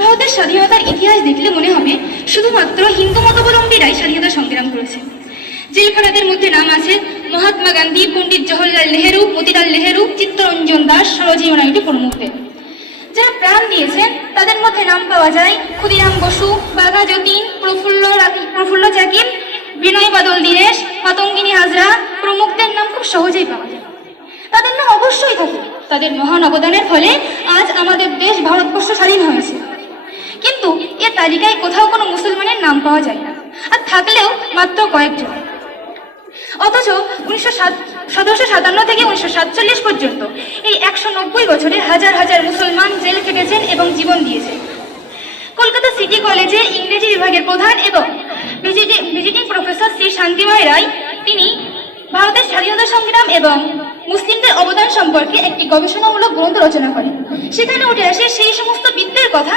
ভারতের স্বাধীনতার ইতিহাস দেখলে মনে হবে শুধুমাত্র হিন্দু মতাবলম্বীরাই স্বাধীনতা সংগ্রাম করেছে। জেলখানাদের মধ্যে নাম আছে মহাত্মা গান্ধী, পণ্ডিত জওহরলাল নেহেরু, মতিলাল নেহেরু, চিত্তরঞ্জন দাস, সরোজিনী নাইডু প্রমুখদের। যারা প্রাণ দিয়েছেন তাদের মধ্যে নাম পাওয়া যায় ক্ষুদিরাম বসু, বাঘা যতীন, প্রফুল্ল প্রফুল্ল চাকির বিনয় বাদল দীনেশ মাতঙ্গিনী হাজরা, প্রমুখদের নাম খুব সহজেই পাওয়া যায়। তাদের নাম অবশ্যই থাকে। তাদের মহান অবদানের ফলে আজ আমাদের দেশ ভারতবর্ষ স্বাধীন হয়েছে। তালিকায় কোথাও কোনো মুসলমানের নাম পাওয়া যায় না, আর থাকলেও মাত্র কয়েকজন। অথচ উনিশশো সতেরোশো সাতান্ন থেকে উনিশশো সাতচল্লিশ পর্যন্ত এই একশো নব্বই বছরে হাজার হাজার মুসলমান জেল খেটেছেন এবং জীবন দিয়েছেন। কলকাতা সিটি কলেজে ইংরেজি বিভাগের প্রধান এবং ভিজিটিং প্রফেসর শ্রী শান্তিময় রায়, তিনি ভারতের স্বাধীনতা সংগ্রাম এবং মুসলিমদের অবদান সম্পর্কে একটি গবেষণামূলক গ্রন্থ রচনা করেন। সেখানে উঠে আসে সেই সমস্ত বিদ্যের কথা